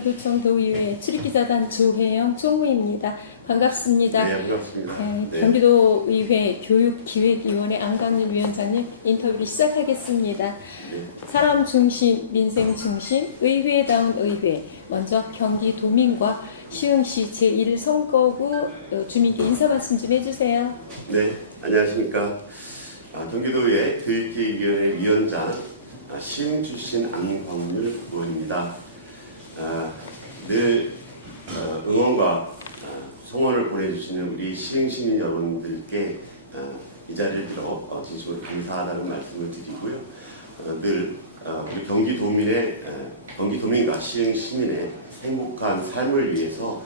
경기도청 도의회 출입기자단 조혜영 총무입니다. 반갑습니다. 네, 반갑습니다. 네. 경기도의회 교육기획위원회 안강림 위원장님 인터뷰를 시작하겠습니다. 네. 사람 중심, 민생 중심, 의회다운 의회. 먼저 경기도민과 시흥시 제1선거구 주민께 인사 말씀 좀 해주세요. 네, 안녕하십니까. 경기도의 교육기획위원회 위원장 시흥 출신 안광률 의원입니다. 늘 응원과 성원을 보내주시는 우리 시흥 시민 여러분들께 이 자리를 빌어 진심으로 감사하다는 말씀을 드리고요. 늘 우리 경기도민과 시흥 시민의 행복한 삶을 위해서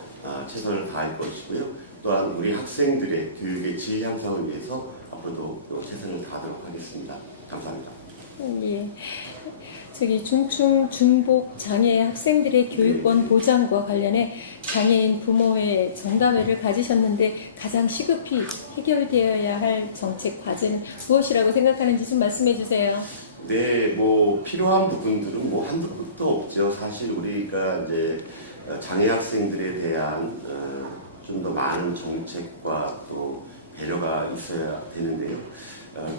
최선을 다할 것이고요. 또한 우리 학생들의 교육의 질 향상을 위해서 앞으로도 최선을 다하도록 하겠습니다. 감사합니다. 예. 중증, 중복 장애 학생들의 교육권 보장과 관련해 장애인 부모의 정담회를 가지셨는데 가장 시급히 해결되어야 할 정책 과제는 무엇이라고 생각하는지 좀 말씀해 주세요. 네, 필요한 부분들은 한두 끝도 없죠. 사실 우리가 이제 장애 학생들에 대한 좀 더 많은 정책과 또 배려가 있어야 되는데요.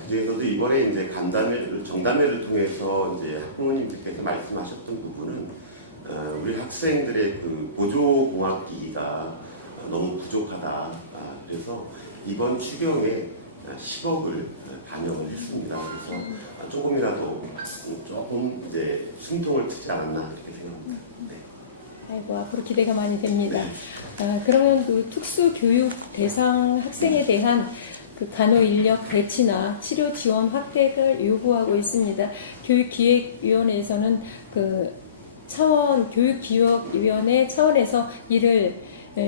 그래서도 이번에 이제 정담회를 통해서 이제 학부모님들께서 말씀하셨던 부분은 우리 학생들의 그 보조공학기기가 너무 부족하다. 그래서 이번 추경에 10억을 반영을 했습니다. 그래서 조금 이제 숨통을 트지 않았나 이렇게 생각합니다. 네. 아이고, 앞으로 기대가 많이 됩니다. 그러면 그 특수교육 대상 학생에 대한 그 간호 인력 배치나 치료 지원 확대를 요구하고 있습니다. 교육기획위원회에서는 교육기획위원회 차원에서 이를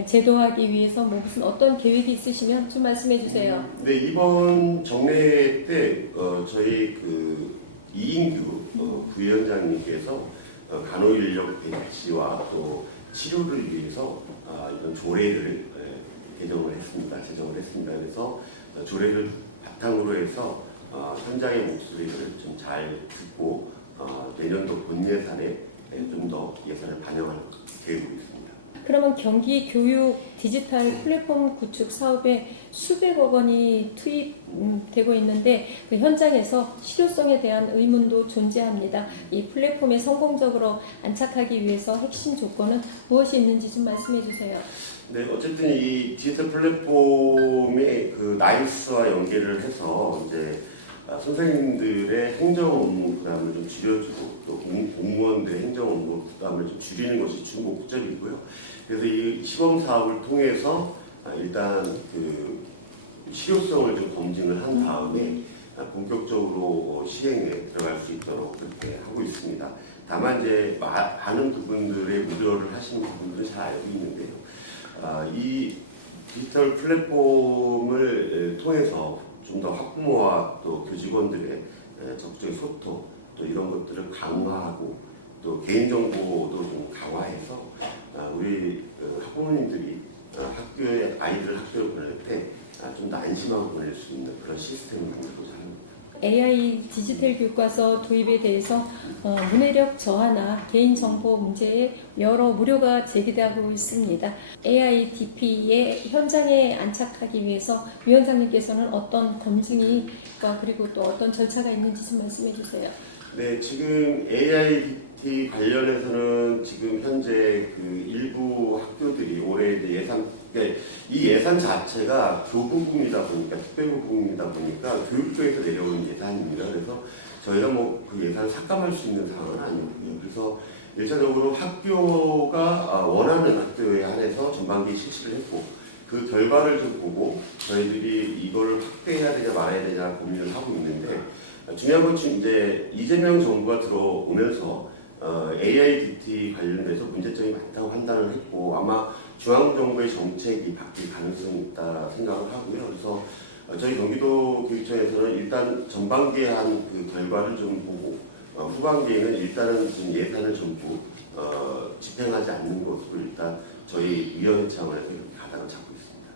제도하기 위해서 무슨 어떤 계획이 있으시면 좀 말씀해 주세요. 네, 이번 정례 때 저희 이인규 부위원장님께서 간호 인력 배치와 또 치료를 위해서 이런 조례를 제정을 했습니다. 그래서 조례를 바탕으로 해서 현장의 목소리를 좀 잘 듣고 내년도 본 예산에 좀 더 예산을 반영할 계획으로 있습니다. 그러면 경기 교육 디지털 플랫폼 구축 사업에 수백억 원이 투입되고 있는데 그 현장에서 실효성에 대한 의문도 존재합니다. 이 플랫폼에 성공적으로 안착하기 위해서 핵심 조건은 무엇이 있는지 좀 말씀해 주세요. 네, 어쨌든 이 디지털 플랫폼의 나이스와 연계를 해서 이제 선생님들의 행정 업무 부담을 좀 줄여주고 또 공무원들의 행정 업무 부담을 좀 줄이는 것이 주 목적이고요. 그래서 이 시범 사업을 통해서 일단 실효성을 좀 검증을 한 다음에 본격적으로 시행에 들어갈 수 있도록 그렇게 하고 있습니다. 다만 이제 많은 부분들의 우려를 하시는 부분들은 잘 알고 있는데요. 이 디지털 플랫폼을 통해서 좀 더 학부모와 또 교직원들의 적극적인 소통 또 이런 것들을 강화하고 또 개인정보도 좀 강화해서 우리 학부모님들이 아이들을 학교에 보낼 때 좀 더 안심하고 보낼 수 있는 그런 시스템을 만들고자 합니다. AI 디지털 교과서 도입에 대해서 문해력 저하나 개인정보 문제에 여러 우려가 제기되고 있습니다. AIDP의 현장에 안착하기 위해서 위원장님께서는 어떤 검증과 그리고 또 어떤 절차가 있는지 좀 말씀해 주세요. 네, 지금 AIDP 관련해서는 지금 현재 일부 학교들이 올해 이제 이 예산 자체가 교부금이다 보니까 특별교부금이다 보니까 교육부에서 내려오는 예산입니다. 그래서 저희가 그 예산을 삭감할 수 있는 상황은 아니고요. 그래서 일차적으로 학교가 원하는 학교에 한해서 전반기 실시를 했고 그 결과를 좀 보고 저희들이 이걸 확대해야 되냐 말아야 되냐 고민을 하고 있는데 중요한 건 이제 이재명 정부가 들어오면서 AIDT 관련돼서 문제점이 많다고 판단을 했고 아마 중앙정부의 정책이 바뀔 가능성이 있다 생각을 하고요. 그래서 저희 경기도 교육청에서는 일단 전반기에 한 결과를 좀 보고 후반기에는 일단은 좀 예산을 전부 집행하지 않는 것으로 일단 저희 위원회 차원에서 이렇게 가닥을 잡고 있습니다.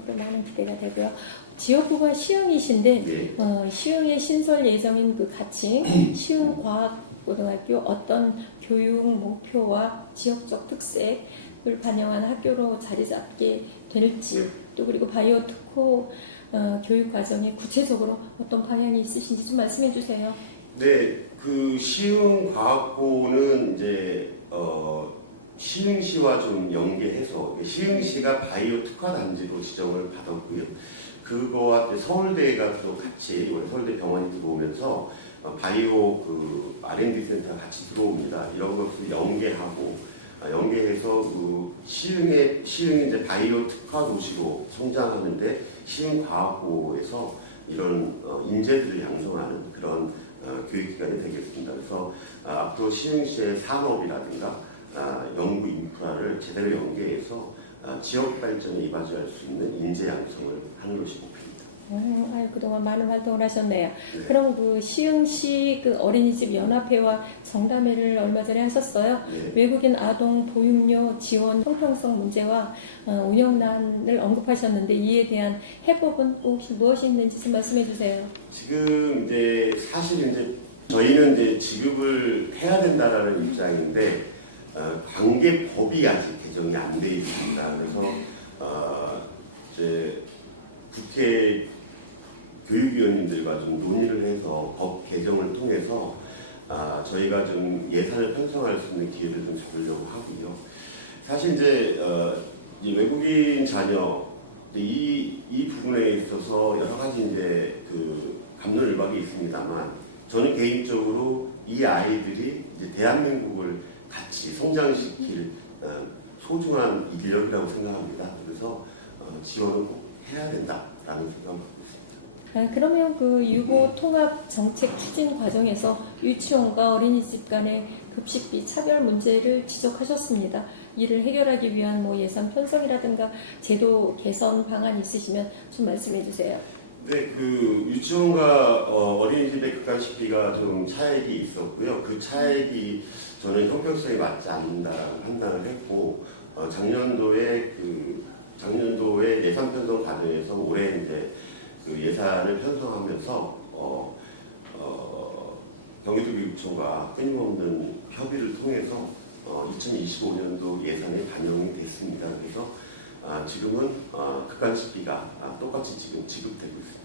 앞으로 많은 기대가 되고요. 지역구가 시흥이신데 네. 시흥의 신설 예정인 가칭 시흥과학 고등학교 어떤 교육 목표와 지역적 특색을 반영한 학교로 자리 잡게 될지, 또 그리고 바이오 특호 교육 과정에 구체적으로 어떤 방향이 있으신지 좀 말씀해 주세요. 네, 그 시흥과학고는 이제 시흥시와 좀 연계해서 시흥시가 바이오 특화 단지로 지정을 받았고요. 그거와 서울대가 또 같이 서울대 병원이 들어오면서 바이오 그 R&D 센터 같이 들어옵니다. 이런 것을 연계해서 그 시흥이 이제 바이오 특화 도시로 성장하는데 시흥과학고에서 이런 인재들을 양성하는 그런 교육기관이 되겠습니다. 그래서 앞으로 시흥시의 산업이라든가 연구 인프라를 제대로 연계해서 지역 발전에 이바지할 수 있는 인재 양성을 하는 것이 목표입니다. 그동안 많은 활동을 하셨네요. 네. 그럼 그 시흥시 그 어린이집 연합회와 정담회를 얼마 전에 하셨어요. 네. 외국인 아동 보육료 지원 형평성 문제와 운영난을 언급하셨는데 이에 대한 해법은 혹시 무엇이 있는지 좀 말씀해 주세요. 지금 이제 사실 이제 저희는 이제 지급을 해야 된다라는 입장인데 관계법이 아직 개정이 안 돼 있습니다. 그래서 이제 국회 교육위원님들과 좀 논의를 해서 법 개정을 통해서 저희가 좀 예산을 편성할 수 있는 기회를 좀 주려고 하고요. 사실 이제 외국인 자녀 이 부분에 있어서 여러 가지 이제 그 갑론을박이 있습니다만 저는 개인적으로 이 아이들이 이제 대한민국을 같이 성장시킬 소중한 인력이라고 생각합니다. 그래서 지원을 꼭 해야 된다라는 생각을 갖고 있습니다. 그러면 그 유고 통합 정책 추진 과정에서 유치원과 어린이집 간의 급식비 차별 문제를 지적하셨습니다. 이를 해결하기 위한 뭐 예산 편성이라든가 제도 개선 방안 있으시면 좀 말씀해 주세요. 네, 그 유치원과 어린이집의 급식비가 좀 차액이 있었고요. 그 차액이 저는 형평성에 맞지 않는다라고 판단을 했고 작년도에 예산 편성 과정에서 올해 이제 그 예산을 편성하면서 경기도교육청과 끊임없는 협의를 통해서 2025년도 예산에 반영이 됐습니다. 그래서 지금은 급간식비가 똑같이 지금 지급되고 있습니다.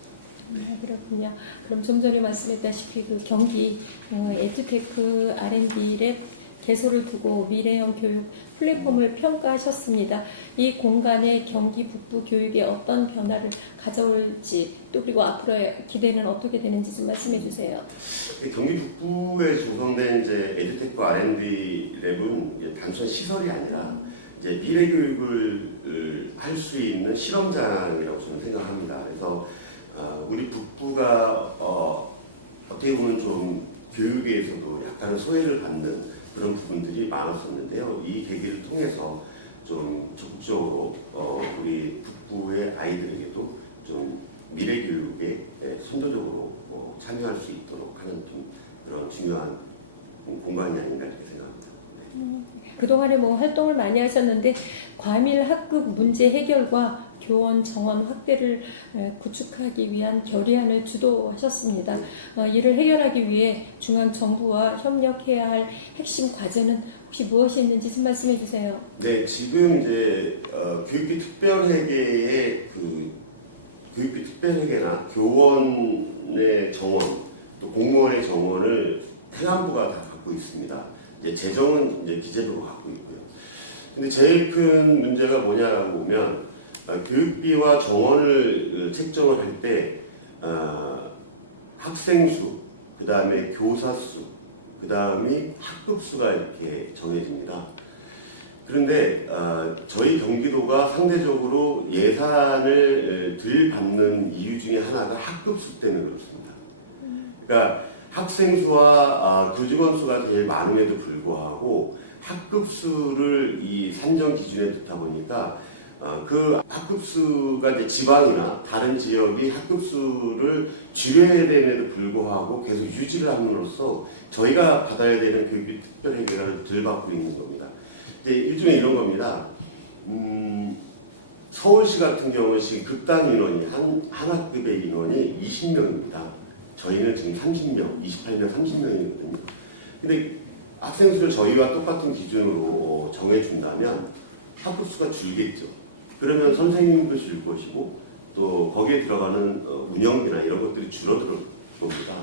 그렇군요. 그럼 좀 전에 말씀했다시피 그 경기 에듀테크 R&D 랩 개소를 두고 미래형 교육 플랫폼을 평가하셨습니다. 이 공간에 경기 북부 교육에 어떤 변화를 가져올지 또 그리고 앞으로의 기대는 어떻게 되는지 좀 말씀해 주세요. 경기 북부에 조성된 이제 에듀테크 R&D 랩은 이제 단순한 시설이 아니라 이제 미래 교육을 할 수 있는 실험장이라고 저는 생각합니다. 그래서 우리 북부가 어떻게 보면 좀 교육에서도 약간의 소외를 받는 그런 부분들이 많았었는데요. 이 계기를 통해서 좀 적극적으로 우리 북부의 아이들에게도 좀 미래 교육에 선도적으로 참여할 수 있도록 하는 좀 그런 중요한 공간이 아닌가 이렇게 생각합니다. 그동안에 뭐 활동을 많이 하셨는데 과밀 학급 문제 해결과 교원 정원 확대를 구축하기 위한 결의안을 주도하셨습니다. 이를 해결하기 위해 중앙 정부와 협력해야 할 핵심 과제는 혹시 무엇이 있는지 좀 말씀해 주세요. 네, 지금 이제 교육비 특별회계의 교육비 특별회계나 교원의 정원 또 공무원의 정원을 행안부가 다 갖고 있습니다. 이제 재정은 이제 기재부가 갖고 있고요. 근데 제일 큰 문제가 뭐냐라고 보면 교육비와 정원을 책정을 할 때 학생 수, 그 다음에 교사 수, 그 다음에 학급 수가 이렇게 정해집니다. 그런데 저희 경기도가 상대적으로 예산을 덜 받는 이유 중에 하나가 학급 수 때문에 그렇습니다. 그러니까 학생 수와 교직원 수가 제일 많음에도 불구하고 학급 수를 이 산정 기준에 넣다 보니까 그 학급 수가 이제 지방이나 다른 지역이 학급 수를 줄여야 됨에도 불구하고 계속 유지를 함으로써 저희가 받아야 되는 교육비 특별회계를 덜 받고 있는 겁니다. 일종의 이런 겁니다. 서울시 같은 경우는 지금 극단 인원이 한 학급의 인원이 20명입니다. 저희는 지금 30명, 28명, 30명이거든요. 근데 학생 수를 저희와 똑같은 기준으로 정해준다면 학부 수가 줄겠죠. 그러면 선생님도 줄 것이고 또 거기에 들어가는 운영비나 이런 것들이 줄어들 겁니다.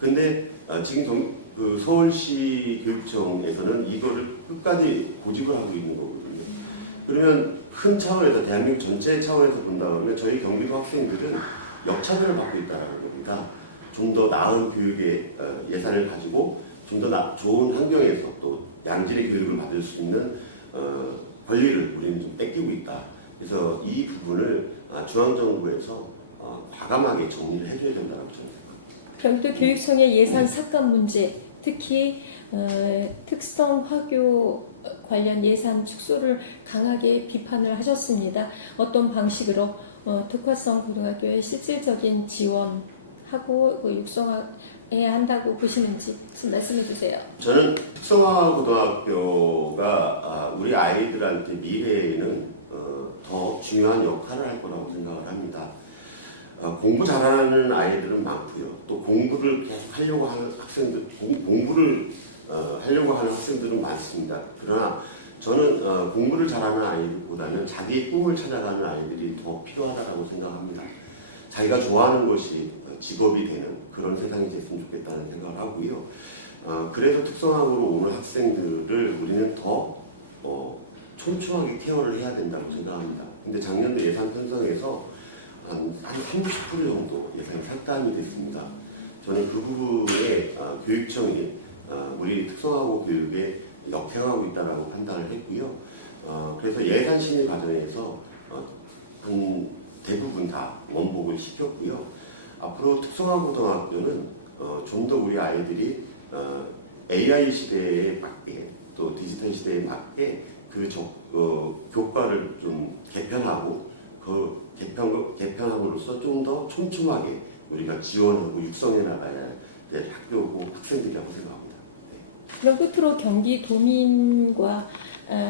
근데 지금 그 서울시 교육청에서는 이거를 끝까지 고집을 하고 있는 거거든요. 그러면 큰 차원에서 대한민국 전체 차원에서 본다 그러면 저희 경기도 학생들은 역차별을 받고 있다는 겁니다. 좀 더 나은 교육의 예산을 가지고 좀 더 좋은 환경에서 또 양질의 교육을 받을 수 있는 권리를 우리는 좀 뺏기고 있다. 그래서 이 부분을 중앙정부에서 과감하게 정리를 해줘야 된다고 저는 생각합니다. 경기도 교육청의 예산 삭감 문제, 특히 특성 화교 관련 예산 축소를 강하게 비판을 하셨습니다. 어떤 방식으로 특화성 고등학교에 실질적인 지원하고 육성해야 한다고 보시는지 좀 말씀해 주세요. 저는 특성화 고등학교가 우리 아이들한테 미래에는 더 중요한 역할을 할 거라고 생각을 합니다. 공부 잘하는 아이들은 많고요. 또 공부를 계속 하려고 하는 학생들, 공부를 하려고 하는 학생들은 많습니다. 그러나 저는 공부를 잘하는 아이들보다는 자기의 꿈을 찾아가는 아이들이 더 필요하다고 생각합니다. 자기가 좋아하는 것이 직업이 되는 그런 세상이 됐으면 좋겠다는 생각을 하고요. 그래서 특성화고로 오는 학생들을 우리는 더 촘촘하게 케어를 해야 된다고 생각합니다. 근데 작년도 예산 편성에서 한 30% 정도 예산이 삭감이 됐습니다. 저는 그 부분에 교육청이 우리 특성화고 교육에 역행하고 있다고 판단을 했고요. 그래서 예산 심의 과정에서 한 대부분 다 원복을 시켰고요. 앞으로 특성화고등학교는 좀 더 우리 아이들이 AI 시대에 맞게 또 디지털 시대에 맞게 교과를 좀 개편하고 그 개편함으로써 좀 더 촘촘하게 우리가 지원하고 육성해 나가야 될 학교고 학생들이라고 생각합니다. 네. 그럼 끝으로 경기도민과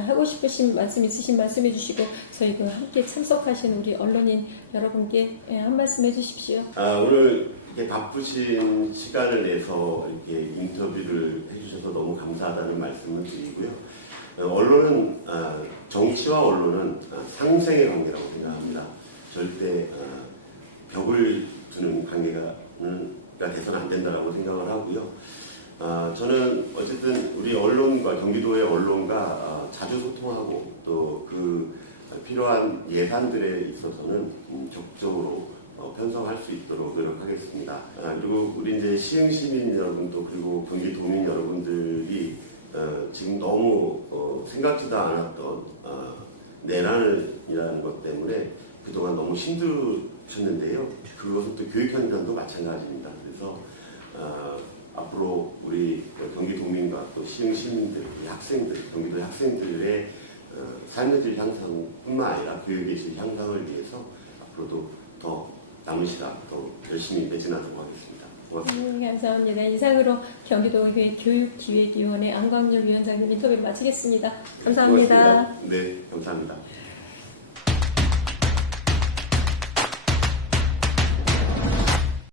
하고 싶으신 말씀 있으신 말씀해 주시고 저희 그 함께 참석하신 우리 언론인 여러분께 한 말씀 해주십시오. 오늘 이렇게 바쁘신 시간을 내서 이렇게 인터뷰를 해주셔서 너무 감사하다는 말씀을 드리고요. 언론은 정치와 언론은 상생의 관계라고 생각합니다. 절대 벽을 두는 관계가 돼서는 안 된다라고 생각을 하고요. 저는 어쨌든 우리 언론과 경기도의 언론과 자주 소통하고 또 그 필요한 예산들에 있어서는 적극적으로 편성할 수 있도록 노력하겠습니다. 그리고 우리 이제 시흥 시민 여러분도 그리고 경기도민 여러분들이 지금 너무 생각지도 않았던 내란이라는 것 때문에 그동안 너무 힘드셨는데요. 그것은 또 교육 현장도 마찬가지입니다. 그래서 앞으로 우리 경기도민과 또 시흥 시민들, 학생들, 경기도의 학생들의 삶의 질 향상뿐만 아니라 교육의 질 향상을 위해서 앞으로도 더 남은 시간 더 열심히 매진하도록 하겠습니다. 고맙습니다. 감사합니다. 이상으로 경기도교회 교육기획위원회 안광열 위원장님 인터뷰 마치겠습니다. 감사합니다. 고맙습니다. 네, 감사합니다.